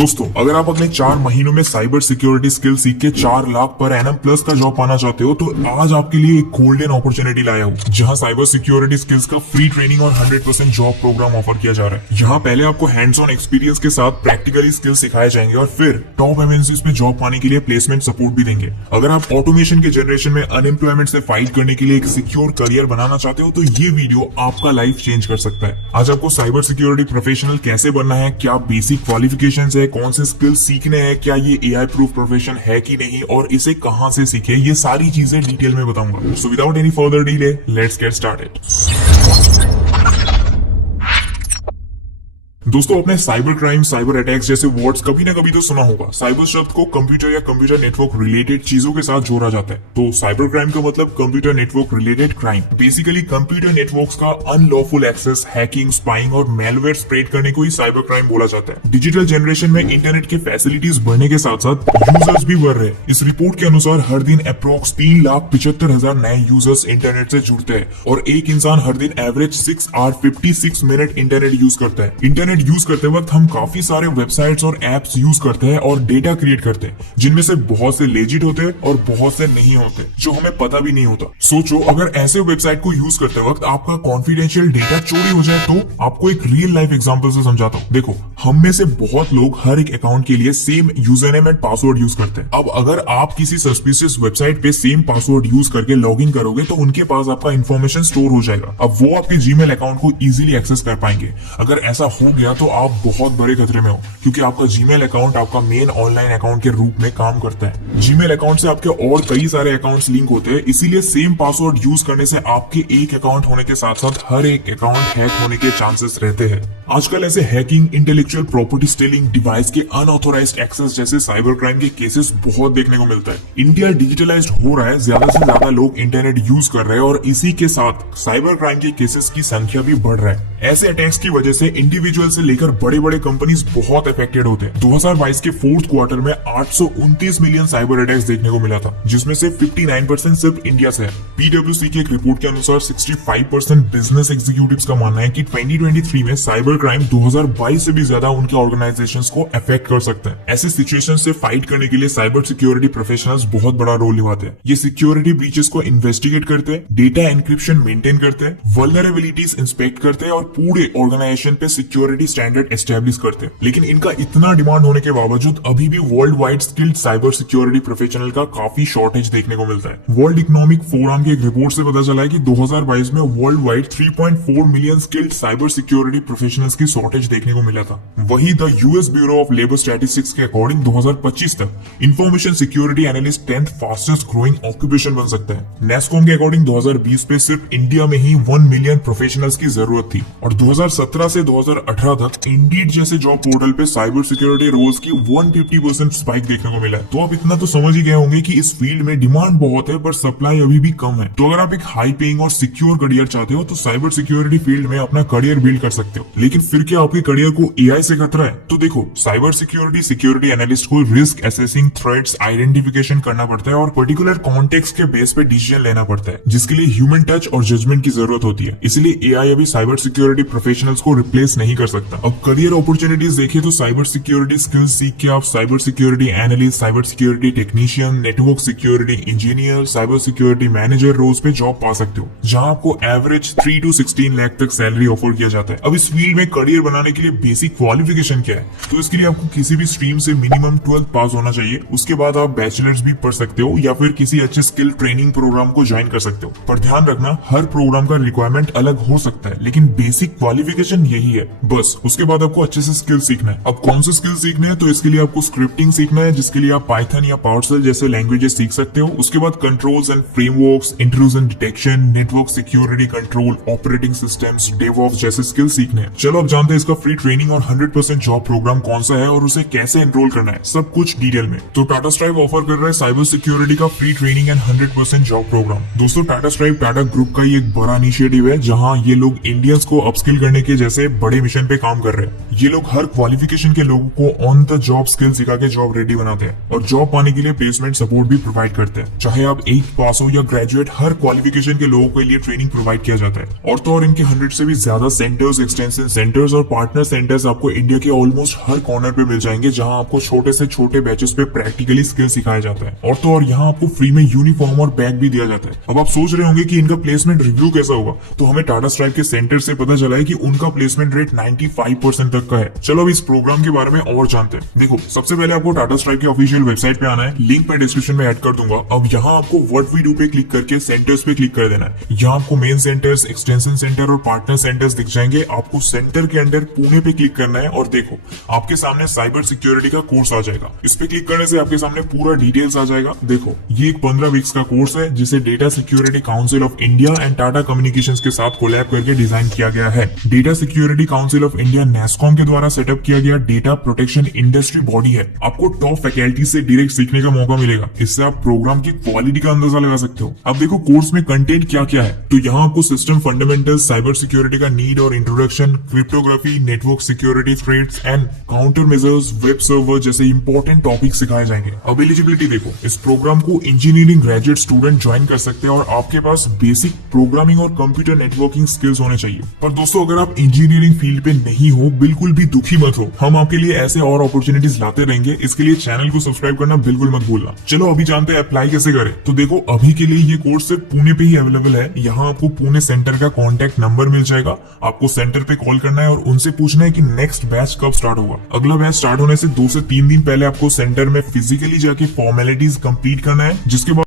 दोस्तों, अगर आप अगले 4 महीनों में साइबर सिक्योरिटी स्किल सीख के 4 लाख पर एनम प्लस का जॉब पाना चाहते हो तो आज आपके लिए एक गोल्डन अपॉर्चुनिटी लाया हूँ, जहाँ साइबर सिक्योरिटी स्किल्स का फ्री ट्रेनिंग और 100% जॉब प्रोग्राम ऑफर किया जा रहा है। यहाँ पहले आपको हैंड्स ऑन एक्सपीरियंस के साथ प्रैक्टिकली स्किल सिखाए जाएंगे और फिर टॉप एमएनसीज में जॉब पाने के लिए प्लेसमेंट सपोर्ट भी देंगे। अगर आप ऑटोमेशन के जनरेशन में अनएम्प्लॉयमेंट से फाइट करने के लिए एक सिक्योर करियर बनाना चाहते हो तो ये वीडियो आपका लाइफ चेंज कर सकता है। आज आपको साइबर सिक्योरिटी प्रोफेशनल कैसे बनना है, क्या बेसिक क्वालिफिकेशंस है, कौन से स्किल्स सीखने हैं, क्या ये एआई प्रूफ प्रोफेशन है कि नहीं और इसे कहां से सीखे, ये सारी चीजें डिटेल में बताऊंगा। So without any further delay let's get started. दोस्तों, आपने साइबर क्राइम, साइबर अटैक्स जैसे वर्ड्स कभी ना कभी तो सुना होगा। साइबर शब्द को कंप्यूटर या कंप्यूटर नेटवर्क रिलेटेड चीजों के साथ जोड़ा जाता है। तो साइबर क्राइम का मतलब computer network related crime. Basically computer networks का अनलॉफुल एक्सेस, हैकिंग, स्पाइंग और मेलवेयर स्प्रेड करने को ही साइबर क्राइम बोला जाता है। डिजिटल जनरेशन में इंटरनेट के फैसिलिटीज बढ़ने के साथ साथ यूजर्स भी बढ़ रहे हैं। इस रिपोर्ट के अनुसार हर दिन अप्रोक्स 3,75,000 नए यूजर्स इंटरनेट से जुड़ते हैं और एक इंसान हर दिन average 6 hour 56 minute internet use करता है। इंटरनेट यूज करते वक्त हम काफी सारे वेबसाइट्स और एप्स यूज करते हैं और डेटा क्रिएट करते हैं, जिनमें से बहुत से लेजिट होते हैं और बहुत से नहीं होते, जो हमें पता भी नहीं होता। सोचो, अगर ऐसे वेबसाइट को यूज करते वक्त आपका कॉन्फिडेंशियल डेटा चोरी हो जाए तो। आपको एक रियल लाइफ एग्जांपल से समझाता हूँ। देखो, हम में से बहुत लोग हर एक अकाउंट के लिए same user name and password use करते हैं। अब अगर आप किसी सस्पिशियस वेबसाइट पे सेम पासवर्ड यूज करके लॉग इन करोगे तो उनके पास आपका इन्फॉर्मेशन स्टोर हो जाएगा। अब वो आपके जीमेल अकाउंट को इजीली एक्सेस कर पाएंगे। अगर ऐसा हो गया तो आप बहुत बड़े खतरे में हो, क्योंकि आपका जीमेल अकाउंट आपका मेन ऑनलाइन अकाउंट के रूप में काम करता है। जीमेल अकाउंट से आपके और कई सारे अकाउंट्स लिंक होते हैं, इसीलिए सेम पासवर्ड यूज करने से आपके एक अकाउंट होने के साथ साथ हर एक अकाउंट हैक होने के चांसेस रहते हैं। आजकल ऐसे hacking, intellectual property stealing, device के अनऑथोराइज्ड एक्सेस जैसे साइबर क्राइम के केसेस बहुत देखने को मिलता है। इंडिया डिजिटलाइज्ड हो रहा है, ज्यादा से ज्यादा लोग इंटरनेट यूज कर रहे हैं और इसी के साथ साइबर क्राइम के केसेस की संख्या भी बढ़ रहा है। ऐसे अटैक्स की वजह से इंडिविजुअल से लेकर बड़े बड़े कंपनीज बहुत अफेक्टेड होते हैं। 2022 के फोर्थ क्वार्टर में 829 मिलियन साइबर अटैक्स देखने को मिला था, जिसमें से 59% सिर्फ इंडिया से है। पीडब्ल्यूसी की एक रिपोर्ट के अनुसार 65% बिजनेस एग्जीक्यूटिव्स का मानना है कि 2023 में साइबर क्राइम 2022 से भी ज्यादा उनके ऑर्गेनाइजेशंस को अफेक्ट कर सकता है। ऐसे सिचुएशन से फाइट करने के लिए साइबर सिक्योरिटी प्रोफेशनल्स बहुत बड़ा रोल निभाते हैं। ये सिक्योरिटी ब्रीचेस को इन्वेस्टिगेट करते हैं, डेटा एन्क्रिप्शन मेंटेन करते हैं, वल्नरेबिलिटीज इंस्पेक्ट करते हैं और पूरे ऑर्गेनाइजेशन पे सिक्योरिटी स्टैंडर्ड एस्टेब्लिश करते हैं। लेकिन इनका इतना डिमांड होने के बावजूद अभी भी world wide skilled cyber security professional का काफी शॉर्टेज देखने को मिलता है। वर्ल्ड इकोनॉमिक फोरम की एक रिपोर्ट से पता चला है कि 2022 में world wide 3.4 million skilled cyber security professionals की शॉर्टेज देखने को मिला था। वही the US bureau of labour statistics के अकॉर्डिंग 2025 तक information security analyst 10th fastest growing occupation बन सकता है। नेस्कॉम के अकॉर्डिंग 2020 में सिर्फ इंडिया में ही 1 मिलियन प्रोफेशनल्स की जरूरत थी और 2017 से 2018 तक इंडीड जैसे जॉब पोर्टल पे साइबर सिक्योरिटी रोल्स की 150% स्पाइक देखने को मिला है। तो आप इतना तो समझ ही गए होंगे कि इस फील्ड में डिमांड बहुत है पर सप्लाई अभी भी कम है। तो अगर आप एक हाई पेइंग और सिक्योर करियर चाहते हो तो साइबर सिक्योरिटी फील्ड में अपना करियर बिल्ड कर सकते हो। लेकिन फिर क्या आपके करियर को एआई से खतरा है? तो देखो, साइबर सिक्योरिटी एनालिस्ट को रिस्क असेसिंग, थ्रेट्स आइडेंटिफिकेशन करना पड़ता है और पर्टिकुलर कॉन्टेक्स्ट के बेस पे डिसीजन लेना पड़ता है, जिसके लिए ह्यूमन टच और जजमेंट की जरूरत होती है। इसलिए एआई अभी साइबर सिक्योरिटी प्रोफेशनल्स को रिप्लेस नहीं कर सकता। अब करियर अपॉर्चुनिटीज देखिए तो साइबर सिक्योरिटी स्किल्स सीख के आप cyber security analyst, cyber security technician, network security engineer, cyber security manager roles पे जॉब पा सकते हो, जहां आपको एवरेज 3 to 16 लाख तक सैलरी ऑफर किया जाता है। अब इस फील्ड में करियर बनाने के लिए बेसिक क्वालिफिकेशन क्या है? तो इसके लिए आपको किसी भी स्ट्रीम से मिनिमम 12th पास होना चाहिए। उसके बाद आप बैचलर्स भी पढ़ सकते हो या फिर किसी अच्छे स्किल ट्रेनिंग प्रोग्राम को ज्वाइन कर सकते हो। पर ध्यान रखना, हर प्रोग्राम का रिक्वायरमेंट अलग हो सकता है, लेकिन बेसिक क्वालिफिकेशन यही है बस। उसके बाद आपको अच्छे से स्किल सीखना है। अब कौन से स्किल सीखने हैं? तो इसके लिए आपको स्क्रिप्टिंग सीखना है, जिसके लिए आप पाइथन या पावरशेल जैसे लैंग्वेजेस सीख सकते हो। उसके बाद controls and frameworks, intrusion detection, network security control, operating systems, DevOps जैसे स्किल सीखने हैं। चलो अब जानते हैं इसका फ्री ट्रेनिंग और 100% जॉब प्रोग्राम कौन सा है और उसे कैसे एनरोल करना है, सब कुछ डिटेल में। तो टाटा स्ट्राइव ऑफर कर रहा है साइबर सिक्योरिटी का free training and 100% job program. दोस्तों, टाटा स्ट्राइव टाटा ग्रुप का ही एक बड़ा इनिशिएटिव है, जहां ये लोग इंडियंस को अपस्किल करने के जैसे बड़े मिशन पे काम कर रहे हैं। ये लोग हर क्वालिफिकेशन के लोगों को ऑन द जॉब स्किल सिखा के जॉब रेडी बनाते हैं और जॉब पाने के लिए प्लेसमेंट सपोर्ट भी प्रोवाइड करते हैं। चाहे आप 8th पास हो या ग्रेजुएट, हर क्वालिफिकेशन के लोगों के लिए ट्रेनिंग प्रोवाइड किया जाता है। और तो और इनके 100 से भी ज्यादा सेंटर्स, एक्सटेंशन सेंटर्स और पार्टनर सेंटर्स आपको इंडिया के ऑलमोस्ट हर कॉर्नर पे मिल जाएंगे, जहां आपको छोटे से छोटे बैचेस पे प्रैक्टिकली स्किल सिखाया जाता है। और तो और यहाँ आपको फ्री में यूनिफॉर्म और बैग भी दिया जाता है। अब आप सोच रहे होंगे कि इनका प्लेसमेंट रिव्यू कैसा होगा, तो हमें टाटा स्ट्राइप के सेंटर से पता चला है कि उनका प्लेसमेंट रेट 95% तक का है। चलो अब इस प्रोग्राम के बारे में और जानते हैं। देखो, सबसे पहले आपको टाटा स्ट्राइप के ऑफिशियल वेबसाइट पे आना है, लिंक मैं डिस्क्रिप्शन में ऐड कर दूंगा। अब यहाँ आपको व्हाट वी डू पे क्लिक करके सेंटर्स पे क्लिक कर देना है। यहाँ आपको मेन सेंटर्स, एक्सटेंशन सेंटर और पार्टनर सेंटर्स दिख जाएंगे। आपको सेंटर के अंडर पुणे पे क्लिक करना है और देखो आपके सामने साइबर सिक्योरिटी का कोर्स आ जाएगा। इस पे क्लिक करने से आपके सामने पूरा डिटेल्स आ जाएगा। देखो, ये एक 15 वीक्स का कोर्स है जिसे data security council of India and Tata communications के साथ कोलैब करके डिजाइन किया गया है। Data security council of India NASSCOM के द्वारा सेटअप किया गया डेटा प्रोटेक्शन इंडस्ट्री बॉडी है। आपको टॉप फैकल्टी से डायरेक्ट सीखने का मौका मिलेगा। इससे आप प्रोग्राम की क्वालिटी का अंदाजा लगा सकते हो। अब देखो कोर्स में कंटेंट क्या क्या है। तो यहाँ आपको सिस्टम फंडामेंटल्स, साइबर सिक्योरिटी का नीड और introduction, cryptography, network security threats and counter measures, web server जैसे इंपॉर्टेंट टॉपिक सिखाए जाएंगे। अब एलिजिबिलिटी देखो, इस प्रोग्राम को इंजीनियरिंग ग्रेजुएट स्टूडेंट ज्वाइन कर सकते हैं और आपके पास बेसिक प्रोग्रामिंग और कंप्यूटर नेटवर्किंग स्किल्स होने चाहिए। पर दोस्तों, अगर आप इंजीनियरिंग फील्ड पे नहीं हो, बिल्कुल भी दुखी मत हो। हम आपके लिए ऐसे और अपॉर्चुनिटीज लाते रहेंगे। इसके लिए चैनल को सब्सक्राइब करना बिल्कुल मत भूलना। चलो अभी जानते हैं अप्लाई कैसे करें। तो देखो, अभी के लिए ये कोर्स सिर्फ पुणे पे ही अवेलेबल है। यहाँ आपको पुणे सेंटर का कॉन्टैक्ट नंबर मिल जाएगा। आपको सेंटर पे कॉल करना है और उनसे पूछना है कि नेक्स्ट बैच कब स्टार्ट होगा। अगला बैच स्टार्ट होने से 2 से 3 दिन पहले आपको सेंटर में फिजिकली जाके फॉर्मेलिटीज कंप्लीट करना है, जिसके बाद